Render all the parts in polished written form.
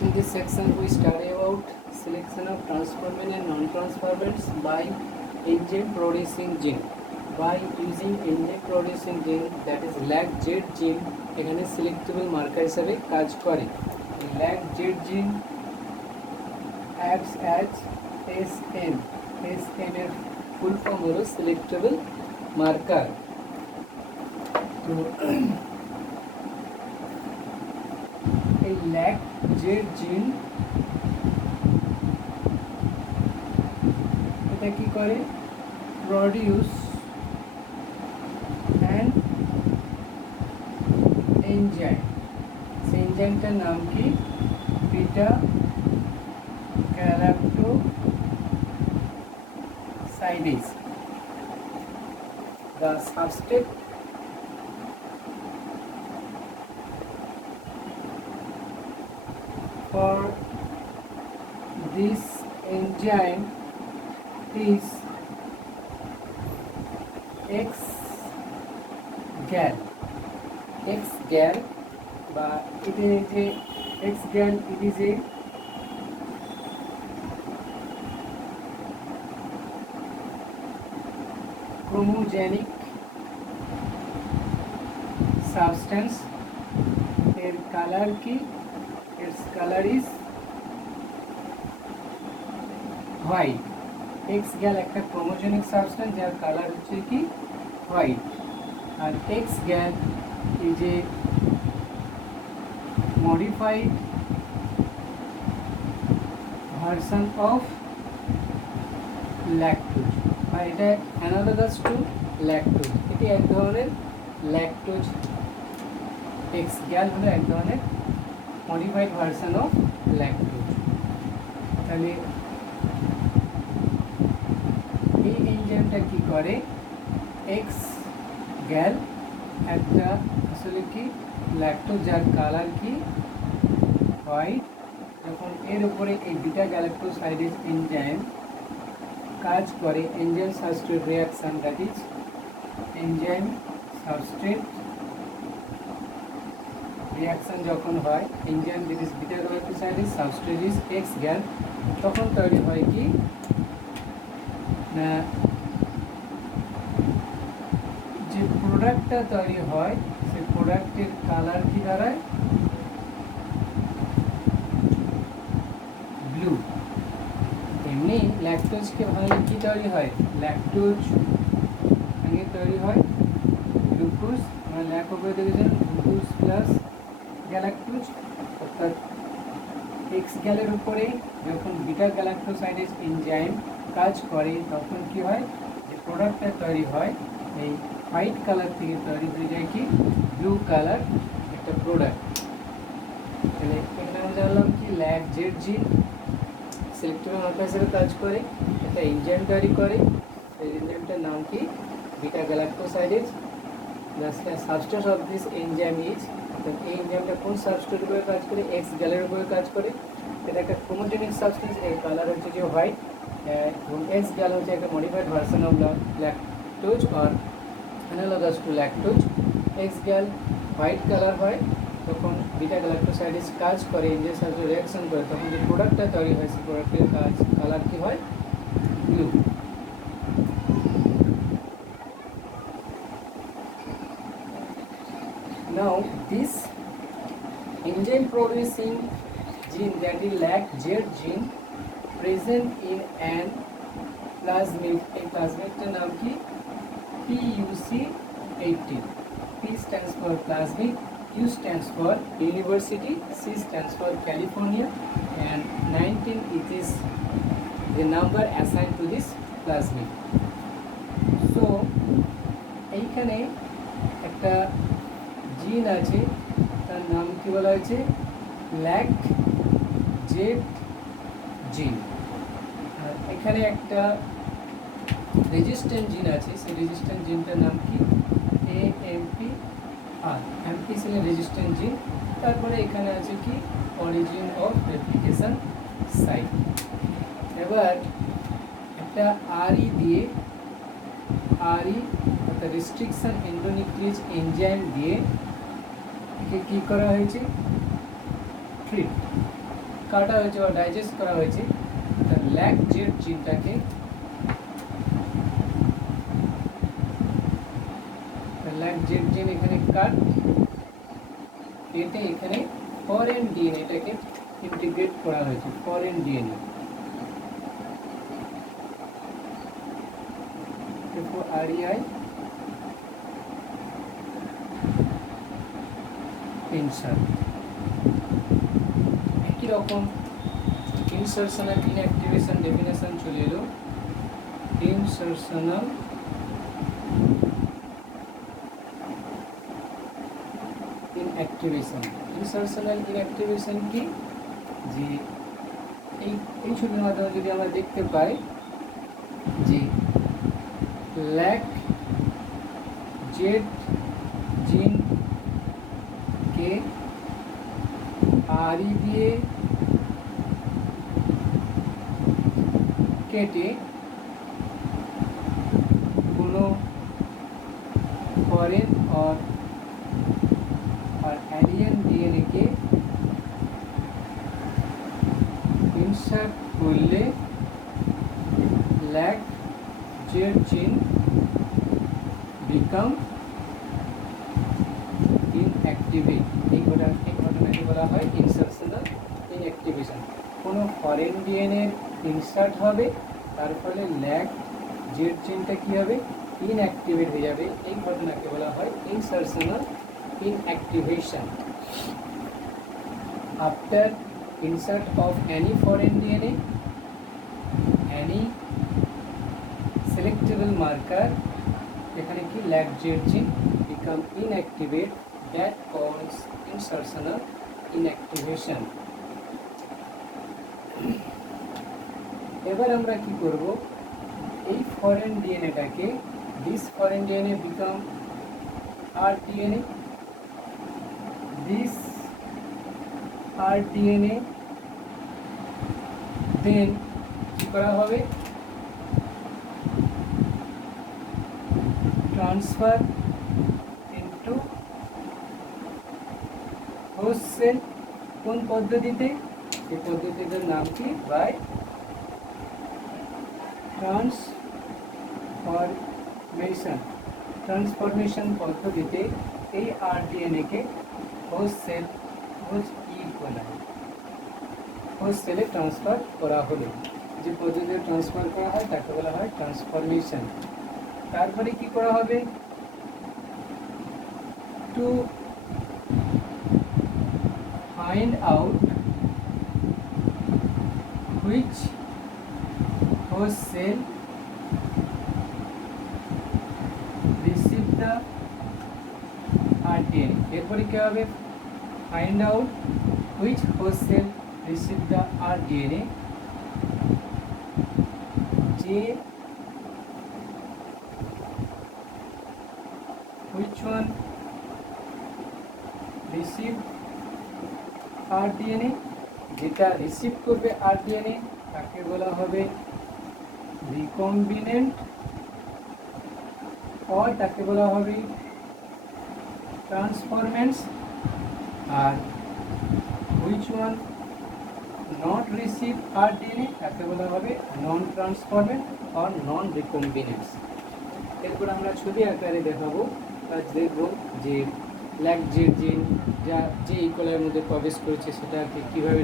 In this section, we study about selection of transformant and non-transformants by enzyme producing gene. By using enzyme producing gene, that is LAGZ gene, এখানে selectable marker হিসাবে কাজ করে। LAGZ gene acts as SM এর full form হলো selectable marker। তো এই LAGZ জিন এটা কি করে প্রডিউস অ্যান এনজাইম। সেই এনজাইমটার নাম কি beta galactosidase. The substrate for this enzyme is X-gal বা এটা যে X-gal, it is a chromogenic substance। এর কালার কি? its color is white। X-gal একটা chromogenic substance যার কালার হচ্ছে কি white, R X-gal is a modified version of lactose, আর এটা analogous to lactose। এটি এক ধরনের ল্যাকটোজ। X-gal হলো এক ধরনের modified version of lactose। তাহলে এই এনজাইমটা কি করে? X-gal একটা আসলে কি ল্যাকটোজ যার কালার কি হোয়াইট, যখন এর উপরে এই বিটা গ্যালাক্টোসাইডেজ এনজাইম কাজ করে, enzyme substrate reaction, that is enzyme substrate reaction যখন হয়, enzyme that is beta galactosidase substrate is X-gal, তখন তৈরি হয় কি না, যে প্রোডাক্টটা তৈরি হয় সেই প্রোডাক্টের কালার কি দাঁড়ায় ব্লু। এমনি ল্যাকটোজকে ভাঙলে কি তৈরি হয়? ল্যাকটোজ ভাঙে তৈরি হয় গ্লুকোজ। আমরা ল্যাক উপরে দেখেছিলাম গ্লুকোজ প্লাস গ্যালাক্টোজ, অর্থাৎ X-গ্যালের উপরে যখন বিটা গ্যালাক্টোসাইডেজ এনজাইম কাজ করে তখন কি হয়, যে প্রোডাক্টটা তৈরি হয় এই হোয়াইট কালার থেকে তৈরি হয়ে যায় কি ব্লু কালার একটা প্রোডাক্ট। তাহলে এখানে আমরা জানলাম কি LAGZ জিন সেলেক্টিভ মার্কার হিসেবে কাজ করে, একটা এনজাইম তৈরি করে। এই এনজাইমটার নাম কি beta galactosidase. The substance of this enzyme is, এই এনজাইমটা কোন সাবস্ট্রেটের উপরে কাজ করে? X-গ্যালের উপরে কাজ করে। এটা একটা ক্রোমোজেনিক সাবস্টেন্স, এর কালার হচ্ছে যে হোয়াইট, এবং X-gal হচ্ছে একটা modified version of lactose or analogous to lactose. X-gal white colour হয়, তখন বিটা গ্যালাক্টোসাইডেজ কাজ করে, এনজাইম সাথে রিঅ্যাকশন করে, তখন যে প্রোডাক্টটা তৈরি হয় সেই প্রোডাক্টের কালার কি হয় blue. Now this enzyme producing gene, that is LAGZ gene, present in an plasmid। এই প্লাজমিডটার নাম কি PUC18। P stands for plasmid, U stands for university, C stands for California, and 19 it is the number assigned to this plasmid। So এইখানে একটা জিন আছে, তার নাম কি বলা হয়েছে LAGZ জিন। আর এখানে একটা রেজিস্ট্যান্ট জিন আছে, সেই রেজিস্ট্যান্ট জিনটার নাম কি AMPR, অ্যাম্পিসিলিন রেজিস্ট্যান্ট জিন। তারপরে এখানে আছে কি অরিজিন অফ রেপ্লিকেশন সাইট। এবার একটা RE দিয়ে, RE অর্থাৎ রেস্ট্রিকশন এন্ডোনিউক্লিয়েজ এনজাইম দিয়ে একে কী করা হয়েছে ট্রিট। কাটা হয়েছে বা ডাইজেস্ট করা হয়েছে, ল্যাক জেড জিনটাকে ল্যাক জেড জিন এখানে কেটে এখানে ফরেন ডিএনএটাকে ইন্টিগ্রেট করা হয়েছে, ফরেন ডিএনএ REI ইনসার্ট। একই রকম ইনসারশনাল ইনঅ্যাক্টিভেশন ডেফিনেশন চলে এলো। ইনসারশনাল ইনঅ্যাক্টিভেশন, ইনসারশনাল ইনঅ্যাক্টিভেশন কি, যে এই ছবির মাধ্যমে যদি আমরা দেখতে পাই যে ল্যাক জেড জিন কে RE দিয়ে কেটে কোনো ফরেन और एलियन डीएनए के इंसर्ट করলে ল্যাক জেড জিন বিকাম ইনঅ্যাক্টিভেট। এই ঘটনাকে বলা হয় ইনসারশনাল ইনঅ্যাক্টিভেশন। কোনো ফরেন ডিএনএ ইনসার্ট হবে, তার ফলে ল্যাক জেড জিনটা কী হবে, ইনঅ্যাক্টিভেট হয়ে যাবে। এই ঘটনাকে বলা হয় ইনসারশনাল inactivation. After insert of any foreign DNA, any selectable marker এখানে কি ল্যাক জেড জিন become inactivate, that causes insertional inactivation. এবার আমরা কি করব, এই foreign ডিএনএটাকে, this foreign DNA become rDNA, this rDNA then কি করা হবে, ট্রান্সফার ইনটু হোস্ট সেল। কোন পদ্ধতিতে, এই পদ্ধতিটার নাম কি, বাই ট্রান্সফরমেশন পদ্ধতিতে এই rDNA কে হোস্ট সেল হোস্ট সেলে ট্রান্সফার করা হলো। যে পদ্ধতিতে ট্রান্সফার করা হয় তাকে বলা হয় ট্রান্সফরমেশন। তারপরে কি করা হবে, to find out which host cell receive the rDNA। এরপরে কি হবে, find out which host cell receive the rDNA, যে which one receive rDNA, যেটা রিসিভ করবে rDNA তাকে বলা হবে রিকম্বিনেন্ট, or তাকে বলা হবে ট্রান্সফরমেন্টস। আর which one not receive rDNA তাকে বলা হবে নন ট্রান্সফরমেন্ট or নন রিকম্বিনেন্টস। এরপর আমরা ছবি আকারে দেখাবো, দেখব যে ল্যাক জেড জিন যে ইকোলাইয়ের মধ্যে প্রবেশ করেছে সেটাকে কীভাবে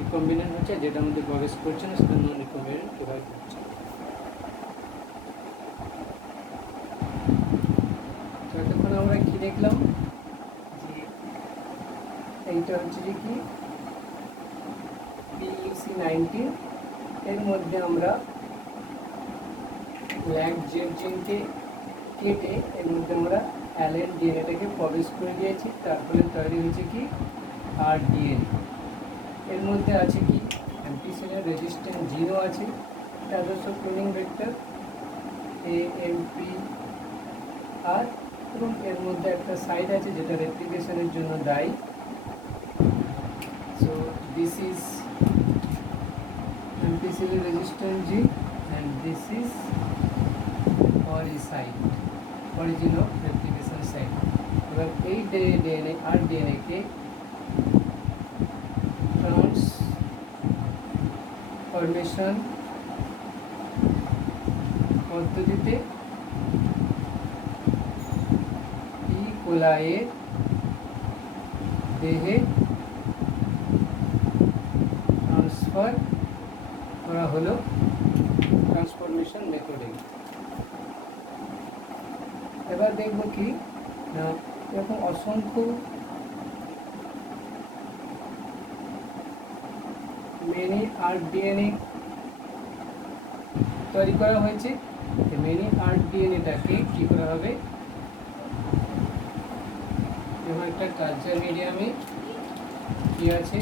রিকম্বিনেন্ট হচ্ছে, যেটার মধ্যে প্রবেশ করছে না সেটা নন রিকম্বিনেন্ট কীভাবে হচ্ছে। ততক্ষণ আমরা কি দেখলাম, যে এইটা হচ্ছে যে কি PUC19, এর মধ্যে আমরা ল্যাক জেড জিনকে কেটে এর মধ্যে আমরা অ্যালেন ডিএনএটাকে প্রবেশ করে দিয়েছি, তারপরে তৈরি হয়েছে কি rDNA। এর মধ্যে আছে কি অ্যান্টিসেলের রেজিস্ট্যান্ট জিনও আছে, আদর্শ ক্লোনিং ভেক্টর AMPR, এবং এর মধ্যে একটা সাইট আছে যেটা রেপ্লিকেশনের জন্য দায়ী। সো দিস ইজ অ্যান্টিসেলের রেজিস্ট্যান্ট জিন and this is origin of replication site। এবার এই ডিএনএ rDNA কে ট্রান্সফরমেশন পদ্ধতিতে ই কোলাইয়ের দেহে ট্রান্সফার করা হলো ট্রান্সফরমেশন মেথডে। এবার দেখব কি না, এরকম অসংখ্য মেনি আরডিএনএ তৈরি করা হয়েছে। মেনি আরডিএনএটাকে কি করা হবে, যেমন একটা কালচার মিডিয়ামে কি আছে,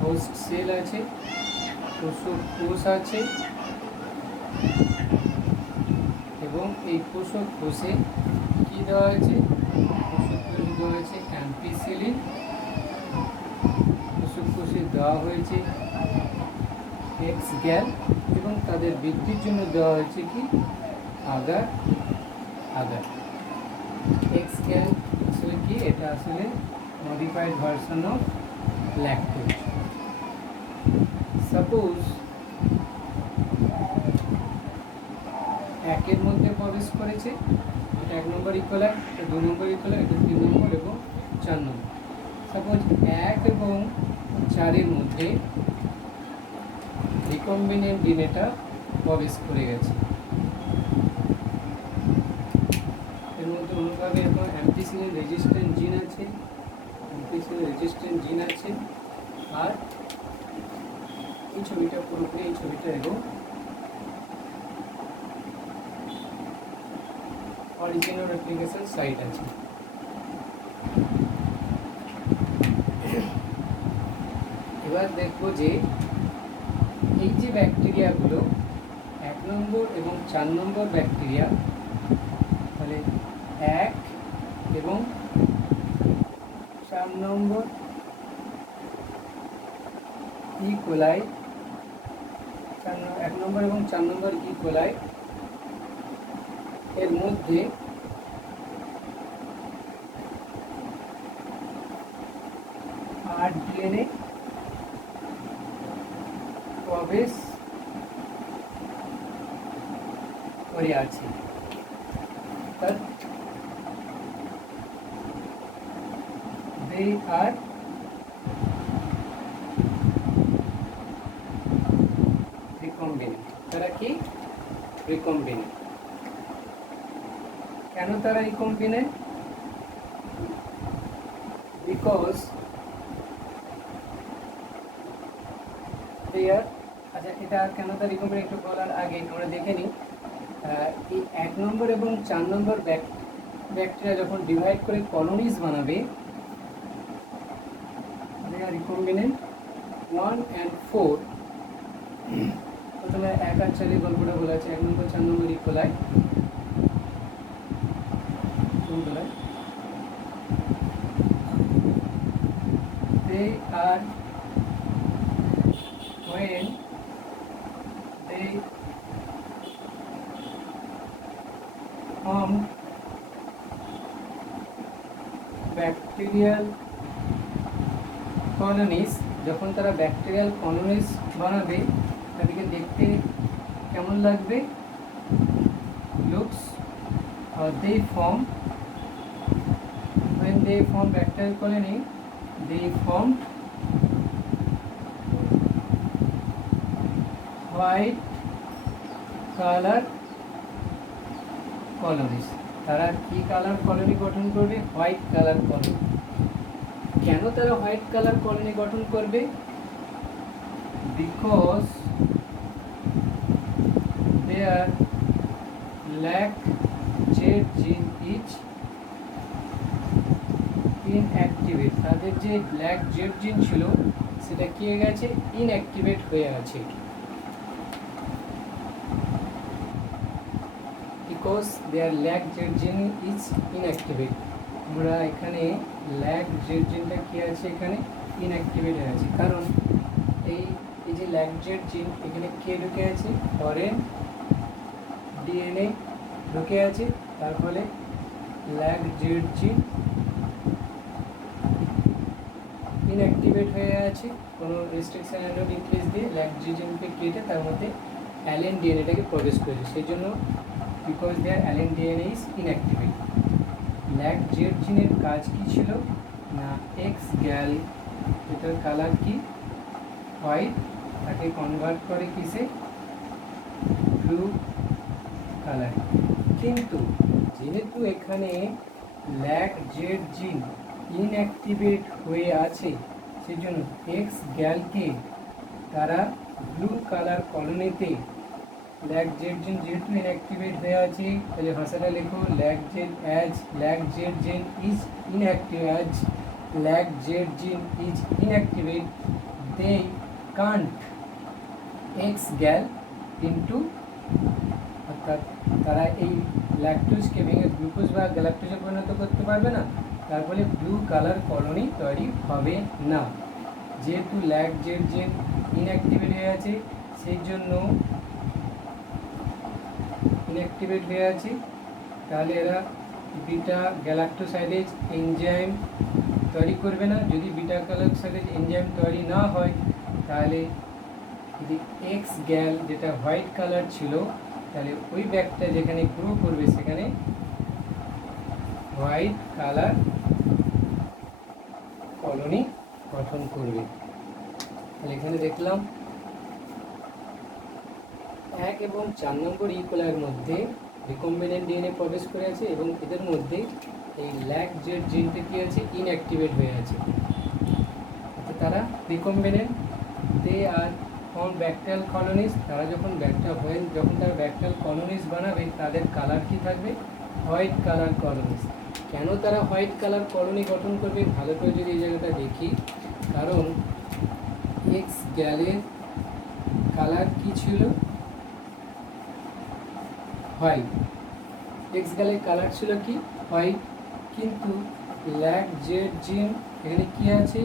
হোস্ট সেল আছে, কোষ আছে, এবং এই কোষে কি দেওয়া হয়েছে, কোষে দেওয়া হয়েছে অ্যাম্পিসিলিন, কোষে দেওয়া হয়েছে এক্স গ্যাল, এবং তাদের বৃদ্ধির জন্য দেওয়া হয়েছে কি আগার। এক্স গ্যাল আসলে কি, এটা আসলে modified version of lactose. Suppose একের মধ্যে প্রবেশ করেছে, এটা 1 নম্বর ইকোলাই, এটা 2 নম্বর ইকোলাই, এটা 3 নম্বর এবং 4 নম্বর। সাপোজ 1 এবং 4-এর মধ্যে রিকম্বিনেন্ট ডিএনএটা প্রবেশ করে গেছে। এর মধ্যে অনুভাবে এখন অ্যাম্পিসিলিন রেজিস্ট্যান্ট জিন আছে, আর এই ছবিটা পুরোপুরি, এই ছবিটা এবং অরিজিনাল রেপ্লিকেশন সাইট আছে। এবার দেখব যে এই যে ব্যাকটেরিয়াগুলো 1 নম্বর এবং 4 নম্বর ব্যাকটেরিয়া, তাহলে 1 এবং 4 নম্বর ই কোলাই, 1 নম্বর এবং 4 নম্বর ই কোলাই এর মধ্যে আরডিএনএ প্রবেশ করে আছে। they are recombinant। তারা কি recombinant। কেন তারা recombinant? because they are, আচ্ছা এটা কেন তারা recombinant একটু বলার আগে আমরা দেখে নিই, এই 1 নম্বর এবং 4 নম্বর ব্যাকটেরিয়া যখন ডিভাইড করে কলোনিজ বানাবে, they are recombinant 1 and 4। প্রথমে 1 আর 4 এর গল্পটা বলা আছে, 1 নম্বর 4 নম্বর E. coli, they are when they form bacterial colonies, যখন তারা ব্যাকটেরিয়াল কলোনিজ বানাবে তাদেরকে দেখতে কেমন লাগবে, looks, they form, when they form bacterial colony, they form white color colonies। তারা কি কালার কলোনি গঠন করবে, হোয়াইট কালার কলোনি। কেন তারা হোয়াইট কালার কলোনি গঠন করবে, because there lack Z gene is inactivate। তাদের যে ব্ল্যাক জেড জিন ছিল সেটা কি হয়ে গেছে, ইনঅ্যাক্টিভেট হয়ে আছে। Because there lack Z gene is inactivate। আমরা এখানে lack Z জিনটা কি আছে, এখানে ইনঅ্যাক্টিভেট হয়ে আছে, কারণ এই যে lack Z জিন এখানে কে ঢুকে আছে, ফরেন ডিএনএ ঢুকে আছে, তার ফলে lack Z জিন ইনঅ্যাক্টিভেট হয়ে আছে কোনো রেস্ট্রিকশন অ্যান্ড ইনক্রিজ দিয়ে ল্যাকজেজিনকে কেটে তার মধ্যে অ্যালেন ডিএনএটাকে প্রবেশ করেছে, সেই জন্য because their alien DNA is inactivate. LacZ জিনের কাজ কি ছিল না এক্স গ্যাল, এটার কালার কি হোয়াইট, তাকে কনভার্ট করে কিসে ব্লু কালার। কিন্তু যেহেতু এখানে ল্যাকজেট জিন ইনঅ্যাক্টিভেট হয়ে আছে, সেই জন্য এক্স গ্যালকে তারা ব্লু কালার কলোনিতে, ল্যাকজেট জিন যেহেতু ইনঅ্যাক্টিভেট হয়ে আছে তাহলে ভাষাটা লেখো ল্যাকজেট gene is inactive, as lacZ gene is inactivate they can't X gal into, অর্থাৎ তারা এই ল্যাকটোজকে ভেঙে গ্লুকোজ বা গ্যালাক্টোজে পরিণত করতে পারবে না, তার ফলে ব্লু কালার কলোনি তৈরি হবে না। যেহেতু ল্যাকজেট জিন ইনঅ্যাক্টিভেট হয়ে আছে, সেই জন্য ইনঅ্যাক্টিভেট হয়ে আছে, তাহলে এরা বিটা গ্যালাক্টোসাইডেজ এনজাইম তৈরি করবে না। যদি বিটা গ্যালাক্টোসাইডেজ এনজাইম তৈরি না হয়, তাহলে যদি এক্স গ্যাল যেটা হোয়াইট কালার ছিল, তাহলে ওই ব্যাগটা যেখানে গ্রো করবে সেখানে হোয়াইট কালার কলোনি গঠন করবে। তাহলে এখানে দেখলাম 1 এবং 4 নম্বর ইকোলাইয়ের মধ্যে রিকম্বিনেন্ট ডিএনএ প্রবেশ করে আছে এবং এদের মধ্যে এই ল্যাকজেট জিনটা কি আছে ইনঅ্যাক্টিভেট হয়ে আছে। তারা রিকম্বিনেন্ট, দে আর ফর্ম ব্যাকটেরিয়াল কলোনিজ, তারা যখন তারা ব্যাকটেরিয়াল কলোনিজ বানাবে তাদের কালার কি থাকবে হোয়াইট কালার কলোনিজ। কেন তারা হোয়াইট কালার কলোনি গঠন করবে ভালো করে যদি এই জায়গাটা দেখি, কারণ এক্স গ্যালের কালার কি ছিল হোয়াইট, এক্স গ্যালের কালার ছিল কি হোয়াইট, কিন্তু ল্যাকজেট জিন এখানে কি আছে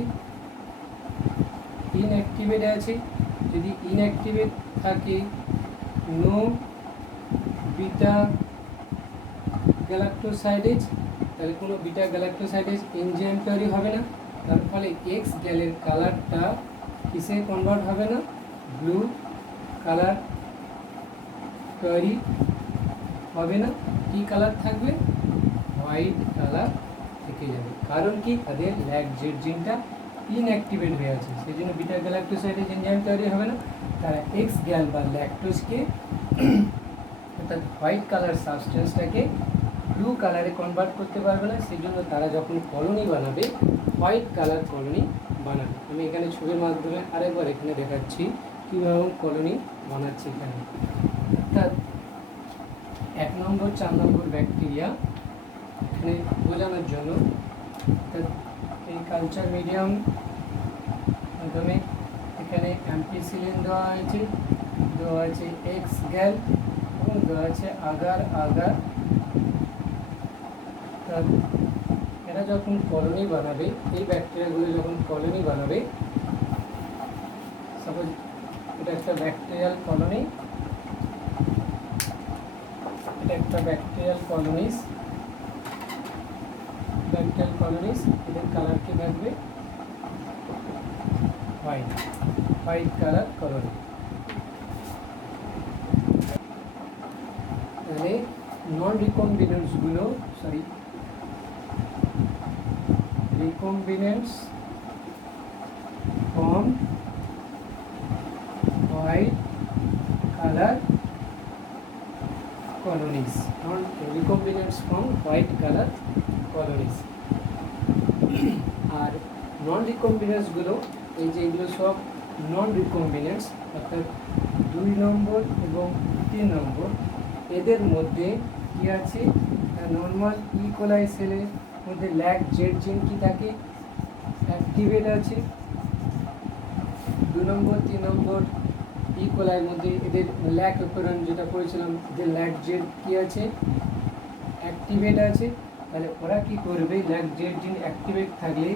ইনঅ্যাক্টিভেট আছে। যদি ইনঅ্যাক্টিভেট থাকে নো বিটা গ্যালাক্টোসাইডেজ, তাহলে কোনো বিটা গ্যালাক্টোসাইডেজ এনজাইম তৈরি হবে না, তার ফলে এক্স গ্যালের কালারটা কিসে কনভার্ট হবে না ব্লু কালার তৈরি হবে না, কি কালার থাকবে হোয়াইট কালার থেকে যাবে। কারণ কি তাদের ল্যাকজেট জিনটা ইনঅ্যাক্টিভেট হয়ে আছে, সেই জন্য বিটা গ্যালাক্টোসাইডেজ এনজাইম তৈরি হবে না। তারা এক্স গ্যাল বা ল্যাকটোজকে অর্থাৎ হোয়াইট কালার সাবস্টেন্সটাকে ব্লু কালারে কনভার্ট করতে পারবে না, সেই জন্য তারা যখন কলোনি বানাবে হোয়াইট কালার কলোনি বানাবে। আমি এখানে ছবির মাধ্যমে আরেকবার এখানে দেখাচ্ছি কীভাবে কলোনি বানাচ্ছি এখানে। অর্থাৎ 1 নম্বর 4 নম্বর ব্যাকটেরিয়া এখানে বোঝানোর জন্য, অর্থাৎ এই কালচার মিডিয়াম মাধ্যমে এখানে অ্যাম্পিসিলিন দেওয়া আছে এক্স গ্যাল এবং দেওয়া আছে আগার। এরা যখন কলোনি বানাবে, এই ব্যাকটেরিয়াগুলো যখন কলোনি বানাবে, সাপোজ এটা একটা ব্যাকটেরিয়াল কলোনি, এটা একটা ব্যাকটেরিয়াল কলোনিস, এদের কালার কি থাকবে হোয়াইট কালার কলোনি। তাহলে non recombinants form white colour colonies, non-recombinants from white color colonies। আর নন রিকম্বিনেন্টস গুলো এই যে এগুলো সব নন রিকম্বিনেন্টস, অর্থাৎ 2 নম্বর এবং 3 নম্বর, এদের মধ্যে কি আছে নর্মাল ইকোলাই সেলের মধ্যে ল্যাকজেট জিন কি থাকে অ্যাক্টিভেট আছে। 2 নম্বর 3 নম্বর ইকোলাইয়ের মধ্যে এদের ল্যাক অপারেন্ট যেটা করেছিলাম, এদের ল্যাকজেট কি আছে অ্যাক্টিভেট আছে। তাহলে ওরা কি করবে, ল্যাকজেট জিন অ্যাক্টিভেট থাকলে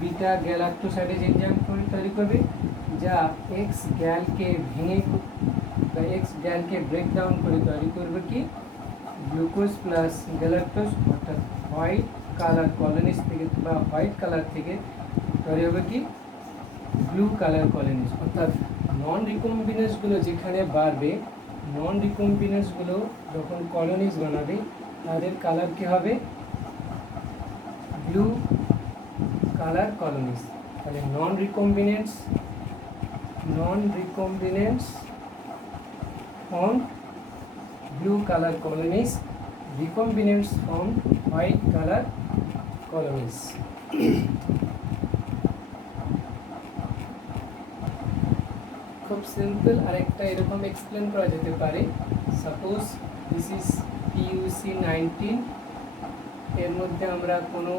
বিটা গ্যালাক্টোসাইডেজ এনজাইম তৈরি করবে, যা এক্স গ্যালকে ভেঙে বা এক্স গ্যালকে ব্রেকডাউন করে তৈরি করবে কি গ্লুকোজ প্লাস গ্যালাক্টোজ, অর্থাৎ হোয়াইট কালার কলোনিস থেকে বা হোয়াইট কালার থেকে তৈরি হবে কি ব্লু কালার কলোনিজ। অর্থাৎ নন রিকম্বিনেন্সগুলো যেখানে বাড়বে, নন রিকম্বিনেন্সগুলো যখন কলোনিজ বানাবে তাদের কালার কি হবে ব্লু কালার কলোনিজ। তাহলে non recombinants form blue color colonies, recombinants form white color colonies. খুব সিম্পল আরেকটা এরকম এক্সপ্লেন করা যেতে পারে। সাপোজ দিস ইজ PUC19, এর মধ্যে আমরা কোনো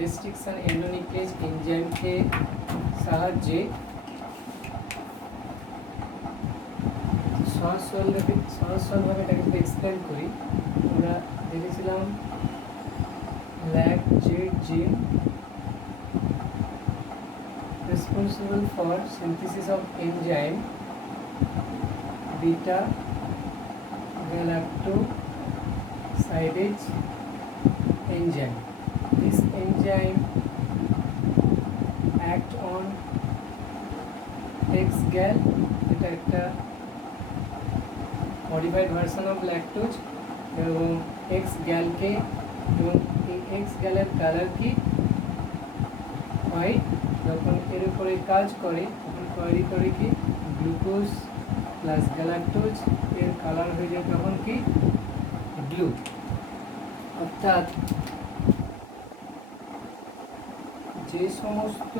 রেস্ট্রিকশন এন্ডোনিউক্লিয়েজ এনজাইমকে সাহায্যে সহজভাবে এটাকে যদি এক্সপ্লেন করি, আমরা দেখেছিলাম LAC-Z gene responsible for synthesis of enzyme beta galactosidase enzyme. This enzyme act on X-gal, এটা একটা মডিফাইড ভার্সন অফ ল্যাকটোজ, এবং এক্স গ্যালকে, এবং এই এক্স গ্যালের কালার কি হোয়াইট। যখন এর উপরে কাজ করে তখন তৈরি করে কি গ্লুকোজ প্লাস গ্যালাক্টোজ, এর কালার হয়ে যায় তখন কি ব্লু। অর্থাৎ যে সমস্ত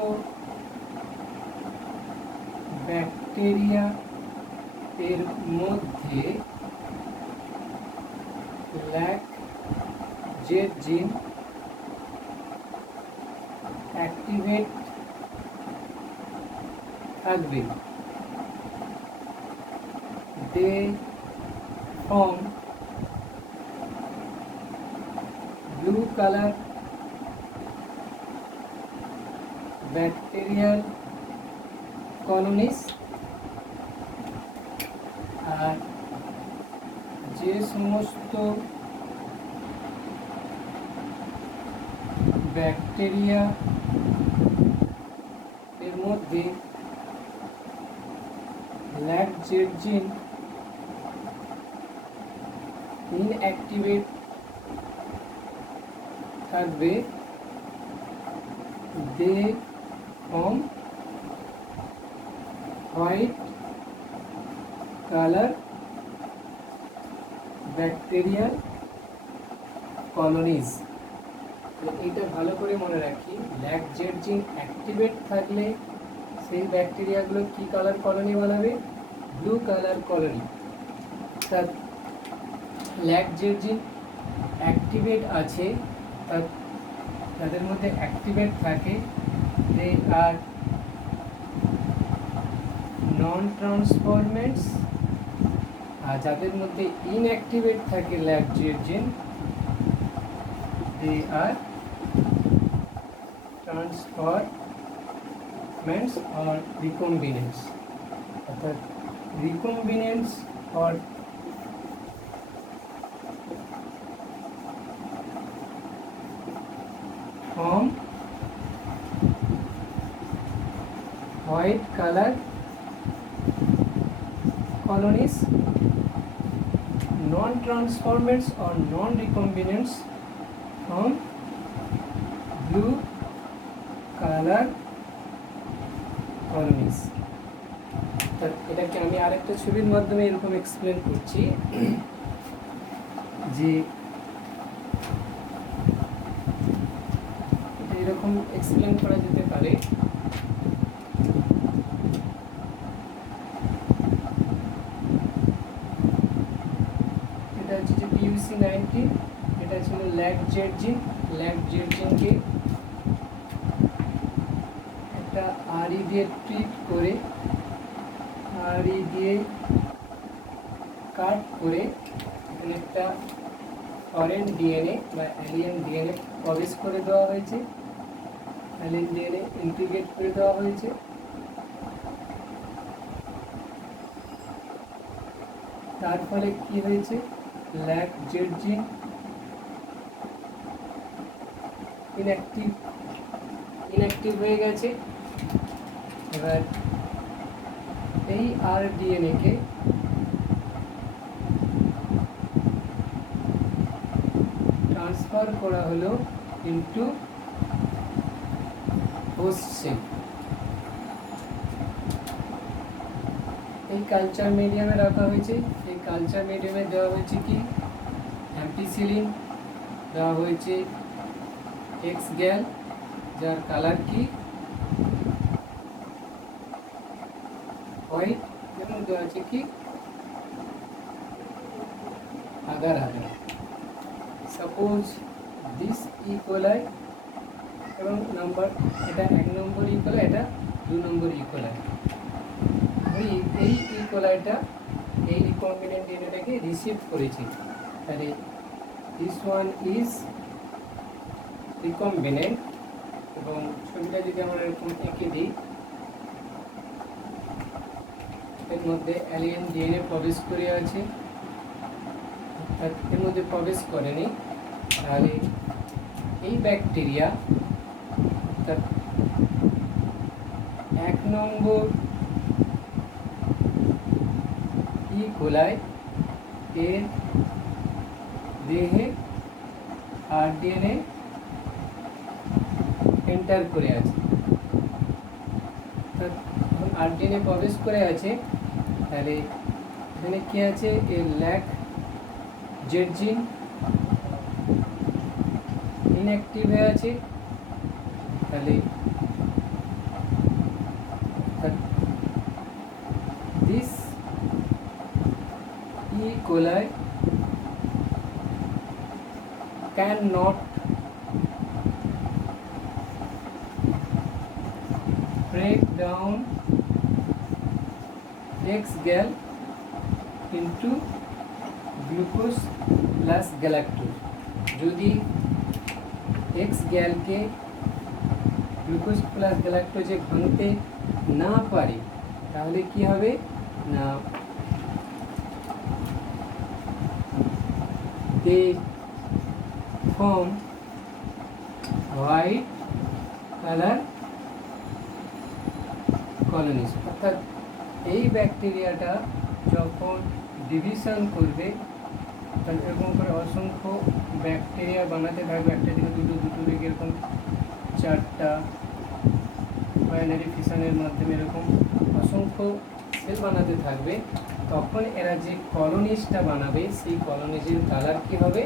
ব্যাকটেরিয়া এর মধ্যে LAC-Z জিন অ্যাক্টিভেট থাকবে, they form blue colour bacterial colonies. আর যে সমস্ত ব্যাকটেরিয়া এর মধ্যে LAC-Z জিন ইনঅ্যাক্টিভেট থাকবে, they form white colour bacterial colonies. তো এটা ভালো করে মনে রাখি, LAC-Z জিন অ্যাক্টিভেট থাকলে সেই ব্যাকটেরিয়াগুলো কি কালার কলোনি বানাবে, ব্লু কালার কলোনি। অর্থাৎ LAC-Z জিন অ্যাক্টিভেট আছে, তাদের মধ্যে অ্যাক্টিভেট থাকে, দে আর নন ট্রান্সফরমেন্টস। আর যাদের মধ্যে ইনঅ্যাক্টিভেট থাকে LAC-Z জিন, দে আর ট্রান্সফরমেন্টস or recombinants. অর্থাৎ recombinants or form white color colonies, non-transformants or non-recombinants form blue color colonies. এটাকে আমি আরেকটা ছবির মাধ্যমে এরকম এক্সপ্লেন করছি যে এটা এরকম এক্সপ্লেন করা যেতে পারে। এটা হচ্ছে যে PUC19, এটা ছিল LAC-Z জিন। LAC-Z জিনকে একটা RE দিয়ে ট্রিট করে, RE দিয়ে কাট করে এখানে একটা ফরেন ডিএনএ বা অ্যালিয়েন ডিএনএ প্রবেশ করে দেওয়া হয়েছে, অ্যালিয়েন ডিএনএ ইন্টিগ্রেট করে দেওয়া হয়েছে। তার ফলে কি হয়েছে, LAC-Z জিন ইনঅ্যাক্টিভ হয়ে গেছে। এবার এই rDNA কে ট্রান্সফার করা হলো ইনটু হোস্ট সেল। এই কালচার মিডিয়ামে রাখা হয়েছে। এই কালচার মিডিয়ামে দেওয়া হয়েছে কি অ্যাম্পিসিলিন, দেওয়া হয়েছে এক্স গ্যাল যার কালার কি হোয়াইট, এবং দেওয়া আছে কি agar agar. Suppose this E. coli এবং নাম্বার, এটা 1 নম্বর ইকোলাই, এটা 2 নম্বর ইকোলাই। এই ইকোলাইটা এই রিকম্বিনেন্ট ডিএনএটাকে রিসিভ করেছে, তাহলে দিস ওয়ান ইজ রিকম্বিনেন্ট। এবং ছবিটা যদি আমরা এরকম এঁকে দিই, এর মধ্যে অ্যালিয়েন ডিএনএ প্রবেশ করে আছে, এর মধ্যে প্রবেশ করেনি, তাহলে এই ব্যাকটেরিয়া 1 নম্বর ইকোলাই এর দেহে rDNA এন্টার করে আছে। যখন rDNA প্রবেশ করে আছে, তাহলে এখানে কি আছে, এর ল্যাক জেড জিন ইনঅ্যাক্টিভ হয়ে আছে। তাহলে this E. coli cannot break down X-gal into glucose plus galactose। যদি X-gal কে গ্লুকোজ প্লাস গ্যালাক্টোজে ভাঙতে না পারে, তাহলে কি হবে না, they form white color colonies। অর্থাৎ এই ব্যাকটেরিয়াটা যখন ডিভিশন করবে, তাহলে এরকম করে অসংখ্য ব্যাকটেরিয়া বানাতে থাকবে, একটা থেকে দুটো থেকে এরকম 4টা বাইনারি ফিশনের মাধ্যমে এরকম অসংখ্য সেল বানাতে থাকবে। তখন এরা যে কলোনিজটা বানাবে, সেই কলোনিজের কালার কি হবে,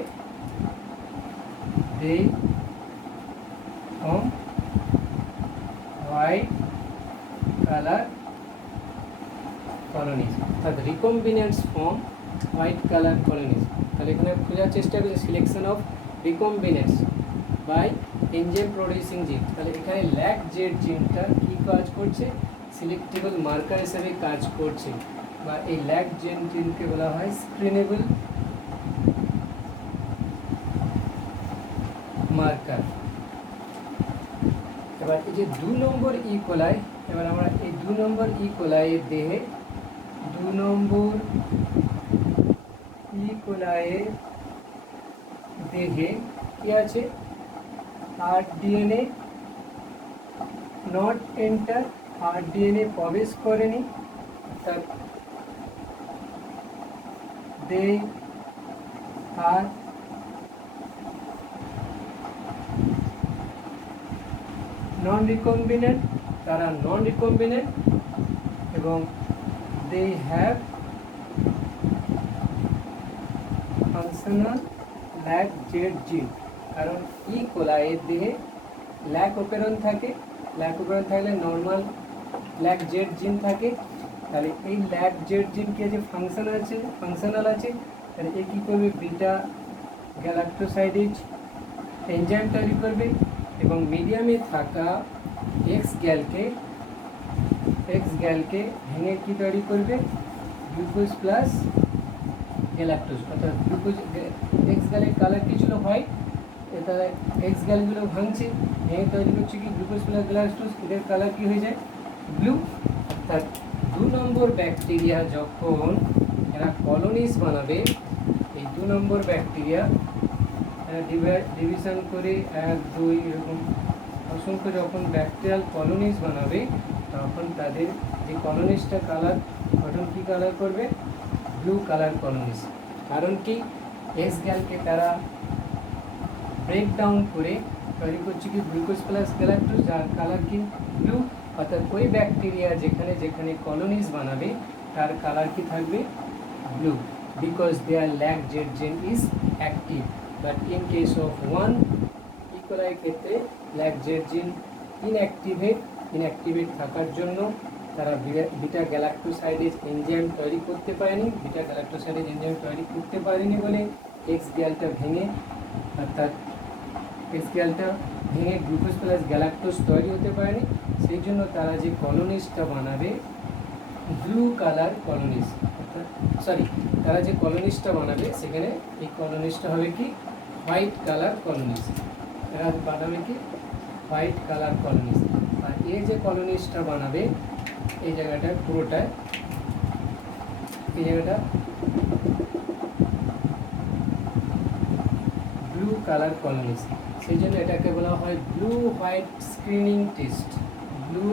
they form white colour colonies. অর্থাৎ recombinants form white colour colonies. তাহলে এখানে খোঁজার চেষ্টা করছি selection of recombinants by enzyme producing gene. তাহলে এখানে ল্যাক জেড জিনটা কি কাজ করছে, সিলেক্টেবল মার্কার হিসেবে কাজ করছে, বা এই ল্যাক জেন জিনকে বলা হয় স্ক্রিনেবল মার্কার। এবার এই যে 2 নম্বর ইকোলাই, এবার আমরা এই 2 নম্বর ইকোলাইয়ের দেহে 2 নম্বর ইকোলাইয়ের দেহে কি আছে, rDNA নট এন্টার, rDNA প্রবেশ করেনি, অর্থাৎ দে আর নন রিকম্বিনেন্ট, তারা নন রিকম্বিনেন্ট, এবং they have functional lac Z gene. কারণ ই কোলাইয়ের দেহে ল্যাক অপেরন থাকে, ল্যাক অপেরন থাকলে নর্মাল ল্যাক জেড জিন থাকে। তাহলে এই ল্যাক জেড জিনকে যে ফাংশনাল আছে, তাহলে এ কী করবে, বিটা গ্যালাক্টোসাইডেজ এনজাইম তৈরি করবে, এবং মিডিয়ামে থাকা এক্স গ্যালকে ভেঙে কি তৈরি করবে, গ্লুকোজ প্লাস গ্যালাক্টোজ। অর্থাৎ গ্লুকোজ এক্স গ্যালের কালার কি ছিল, হোয়াইট, তাহলে এক্স গ্যালগুলো ভাঙছে, ভেঙে তৈরি করছে কি গ্লুকোজ প্লাস গ্যালাক্টোজ, এদের কালার কি হয়ে যায়, ব্লু। অর্থাৎ 2 নম্বর ব্যাকটেরিয়া যখন এরা কলোনিজ বানাবে, এই 2 নম্বর ব্যাকটেরিয়া ডিভিশন করে 1 2 এরকম অসংখ্য যখন ব্যাকটেরিয়াল কলোনিজ বানাবে তখন তাদের যে কলোনিজটা কালার গঠন কী কালার করবে, ব্লু কালার কলোনিজ। কারণ কি, এস গ্যালকে তারা ব্রেক ডাউন করে তৈরি করছে কি গ্লুকোজ প্লাস গ্যালাক্টোজ, যার কালার কি ব্লু। অর্থাৎ ওই ব্যাকটেরিয়া যেখানে যেখানে কলোনিজ বানাবে তার কালার কি থাকবে, blue, because there lacZ gene is active. But in case of one E coli ক্ষেত্রে ল্যাকজেট জিন ইনঅ্যাক্টিভেট থাকার জন্য তারা বিটা গ্যালাক্টোসাইডেজ এনজাইম তৈরি করতে পারেনি। বিটা গ্যালাক্টোসাইডেজ এনজাইম তৈরি করতে পারেনি বলে এক্স গ্যালটা ভেঙে, অর্থাৎ এক্স গ্যালটা ভেঙে গ্লুকোজ প্লাস গ্যালাক্টোজ তৈরি হতে পারেনি। সেই জন্য তারা যে কলোনিজটা বানাবে ব্লু কালার কলোনিজ, অর্থাৎ তারা যে কলোনিজটা বানাবে সেখানে এই কলোনিজটা হবে কি হোয়াইট কালার কলোনিজ। এরা বানাবে কি হোয়াইট কালার কলোনিজ। আর এই যে কলোনিজটা বানাবে এই জায়গাটা পুরোটায়, এই জায়গাটা ব্লু কালার কলোনিজ। সেই জন্য এটাকে বলা হয় blue white screening test. Blue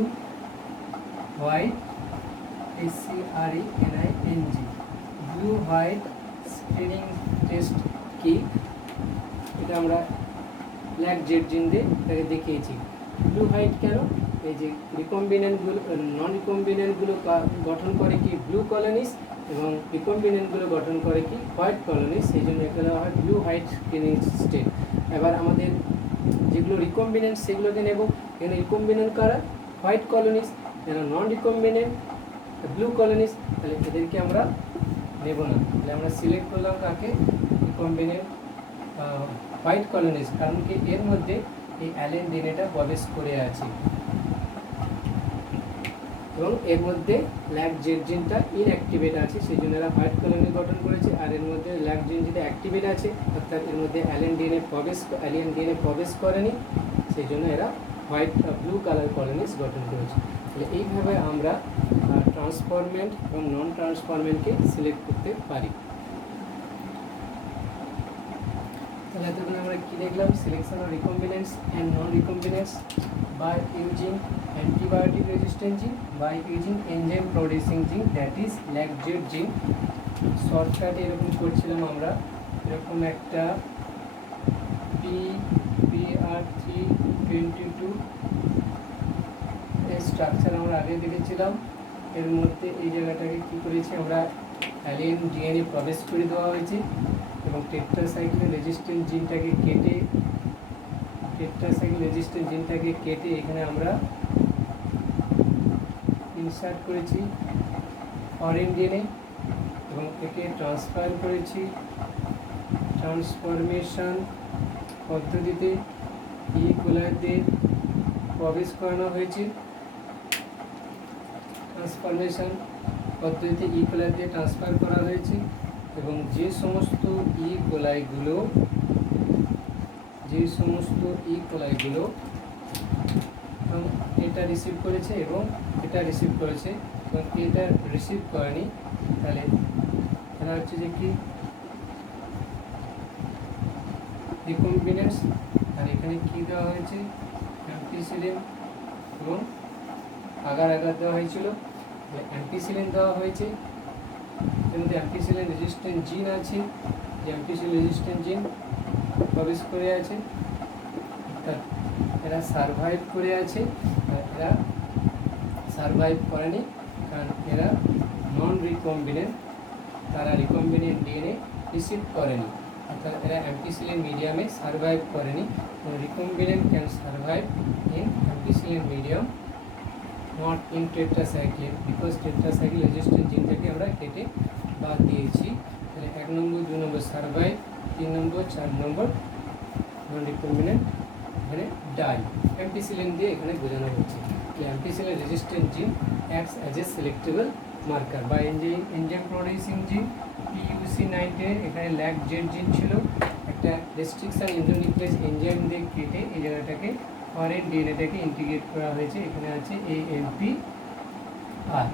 white SCRENING, blue white screening test কি, এটা আমরা ল্যাকজেট জিন দিয়ে তাকে দেখিয়েছি। ব্লু হোয়াইট কেন, এই যে রিকম্বিনেন্টগুলো নন রিকম্বিনেন্টগুলো গঠন করে কি ব্লু কলোনিজ এবং রিকম্বিনেন্টগুলো গঠন করে কি হোয়াইট কলোনিজ। সেই জন্য একে বলা হয় ব্লু হোয়াইট স্ক্রিনিং স্টেট। এবার আমাদের যেগুলো রিকম্বিনেন্ট সেগুলোকে নেব। এখানে রিকম্বিনেন্ট কারা, হোয়াইট কলোনিজ, যেন নন রিকম্বিনেন্ট ব্লু কলোনিজ, তাহলে এদেরকে আমরা নেব না। তাহলে আমরা সিলেক্ট করলাম কাকে, রিকম্বিনেন্ট হোয়াইট কলোনিজ, কারণ কি এর মধ্যে এই অ্যালেন ডিএনএটা প্রবেশ করে আছে এবং এর মধ্যে ল্যাকজেট জিনটা ইনঅ্যাক্টিভেট আছে, সেই জন্য এরা হোয়াইট কলোনি গঠন করেছে। আর এর মধ্যে ল্যাকজেট যেটা অ্যাক্টিভেট আছে, অর্থাৎ এর মধ্যে অ্যালেন ডিএনএ প্রবেশ করেনি, সেই জন্য এরা হোয়াইট ব্লু কালার কলোনিজ গঠন করেছে। তাহলে এইভাবে আমরা ট্রান্সফরমেন্ট এবং নন ট্রান্সফরমেন্টকে সিলেক্ট করতে পারি। তাহলে এতক্ষণ আমরা কী দেখলাম, selection of recombinants and non recombinants by using antibiotic resistant gene, by using enzyme producing gene, that is lacZ gene. শর্টকাটে এরকম করছিলাম আমরা, এরকম একটা PPR322 এর স্ট্রাকচার আমরা আগে দেখেছিলাম। এর মধ্যে এই জায়গাটাকে কী করেছি আমরা, অ্যালিয়েন ডিএনএ প্রবেশ করে দেওয়া হয়েছে এবং টেট্রাসাইক্লিন রেজিস্ট্যান্ট জিনটাকে কেটে এখানে আমরা ইনসার্ট করেছি ফরেন ডিএনএ এবং একে ট্রান্সফার করেছি ট্রান্সফরমেশন পদ্ধতিতে ই কোলাইতে প্রবেশ করানো হয়েছে। ট্রান্সফরমেশন পদ্ধতিতে ই কোলাইতে ট্রান্সফার করা হয়েছে এবং যে সমস্ত ই কোলাইগুলো এটা রিসিভ করেছে এবং এটা রিসিভ করেছে এবং এটা রিসিভ করেনি, তাহলে এটা হচ্ছে যে কি রিকম্বিনেন্টস। আর এখানে কি দেওয়া হয়েছে, অ্যাম্পিসিলিন এবং আগার দেওয়া হয়েছিল, অ্যাম্পিসিলিন দেওয়া হয়েছে। এর মধ্যে অ্যাম্পিসিলিন রেজিস্ট্যান্ট জিন আছে, যে অ্যাম্পিসিলিন রেজিস্ট্যান্ট জিন প্রবেশ করে আছে, অর্থাৎ এরা সারভাইভ করে আছে। আর এরা সারভাইভ করেনি কারণ এরা নন রিকম্বিনেন্ট, তারা রিকম্বিনেন্ট ডিএনএ রিসিভ করেনি, অর্থাৎ এরা অ্যাম্পিসিলিন মিডিয়ামে সারভাইভ করেনি। Recombinant can survive in ampicillin medium, not in tetracycline, because tetracycline resistant জিনটাকে আমরা কেটে বাদ দিয়েছি। তাহলে 1 নম্বর 2 নম্বর সারভাইভ, 3 নম্বর 4 নম্বর নন রিকম্বিনেন্ট, এখানে ডাই অ্যাম্পিসিলিন দিয়ে এখানে বোঝানো হচ্ছে। Ampicillin resistant gene acts as a selectable marker বা এনজাইম প্রডিউসিং জিন PUC19, এখানে ল্যাকজেট জিন ছিল, একটা রেস্ট্রিকশন এন্ডোনিউক্লিয়াস এনজাইম দিয়ে কেটে এই জায়গাটাকে ফরেন ডিএনএটাকে ইন্টিগ্রেট করা হয়েছে, এখানে আছে AMPR।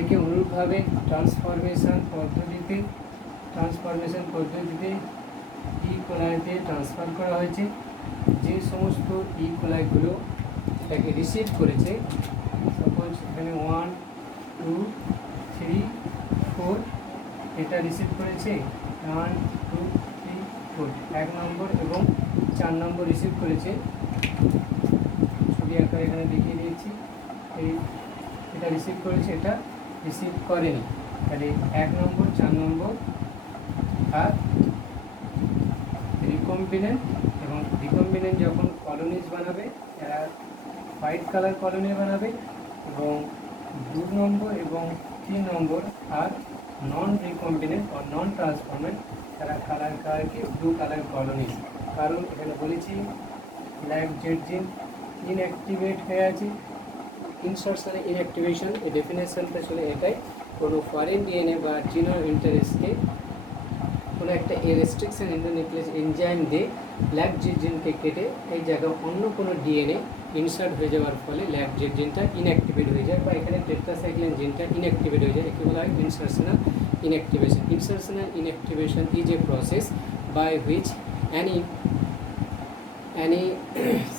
একে অনুরূপভাবে ট্রান্সফরমেশন পদ্ধতিতে ই কোলাইতে ট্রান্সফার করা হয়েছে। যে সমস্ত ই কোলাইগুলো এটাকে রিসিভ করেছে, সাপোজ এখানে 1 2 3 4 এটা রিসিভ করেছে 1 2 3 4 1 নম্বর এবং 4 নম্বর রিসিভ করেছে। ছবি আকারে এখানে দেখিয়ে দিয়েছি। এটা রিসিভ করেছে, এটা রিসিভ করেনি। তাহলে 1 নম্বর 4 নম্বর আর রিকম্বিনেন্ট, এবং রিকম্বিনেন্ট যখন কলোনিজ বানাবে এরা হোয়াইট কালার কলোনি বানাবে, এবং 2 নম্বর এবং 3 নম্বর আর নন রিকম্বিনেন্ট বা নন ট্রান্সফরমেন্ট তারা কালারকে ব্লু কালার কলোনিজ। কারণ এখানে বলেছি ল্যাগ জেড জিন ইনঅ্যাক্টিভেট হয়ে আছে। ইনসার্শন ইনঅ্যাক্টিভেশন এই ডেফিনেশনটা ছিল এটাই, কোনো ফরেন ডিএনএ বা জিন অফ ইন্টারেস্টকে কোনো একটা রেস্ট্রিকশন ইন্টারনিউক্লিয়াস এনজাইম দিয়ে ল্যাগ জেড জিনকে কেটে এই জায়গায় অন্য কোনো ডিএনএ ইনসার্ট হয়ে যাওয়ার ফলে ল্যাগ জেড জিনটা ইনঅ্যাক্টিভেট হয়ে যায়, বা এখানে টেট্রাসাইক্লিন জিনটা ইনঅ্যাক্টিভেট হয়ে যায়। একে বলা হয় ইনসার্শনাল inactivation. Insertional inactivation is a process by which any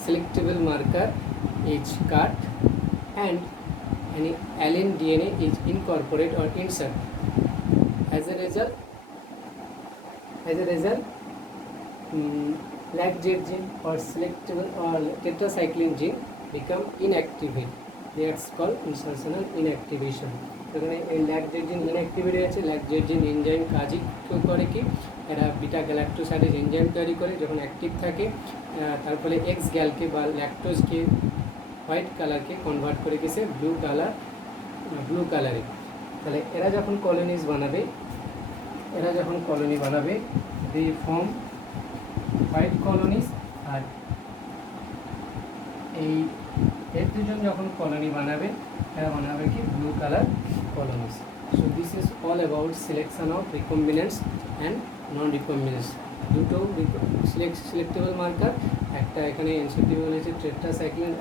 selectable marker is cut and any alien DNA is incorporated or insert. As a result, lag jet gene or selectable or tetracycline gene become inactivate. That's called insertional inactivation. এখানে এই lag Z জিন inactivate আছে। Lag Z জিন enzyme কাজই করে কি, এরা beta galactosidase enzyme তৈরি করে, যখন অ্যাক্টিভ থাকে তার ফলে এক্স গ্যালকে বা ল্যাকটোজকে হোয়াইট কালারকে কনভার্ট করে গেছে ব্লু কালারে। তাহলে এরা যখন কলোনি বানাবে দি ফর্ম হোয়াইট কলোনিজ, আর এর দুজন যখন কলোনি বানাবে এরা বানাবে কি blue colour colonies. So this is all about selection of recombinants and non-recombinants. দুটো selectable marker, একটা এখানে insertable হয়েছে tetracycline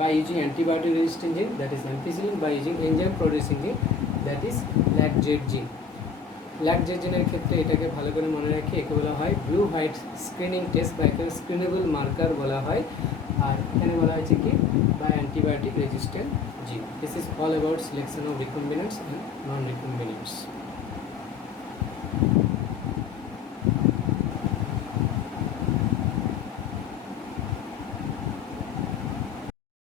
by using antibiotic resistant gene, that is ampicillin, by using enzyme producing gene, that is lag jed gene. lag jed gene এর ক্ষেত্রে এটাকে ভালো করে মনে রাখি, একে বলা হয় ব্লু হোয়াইট স্ক্রিনিং টেস্ট বা একে স্ক্রিনেবল মার্কার বলা হয়। আর এখানে বলা হয়েছে কি by antibiotic resistant gene. This is all about selection of recombinants and non রিকম্বিনেন্টস।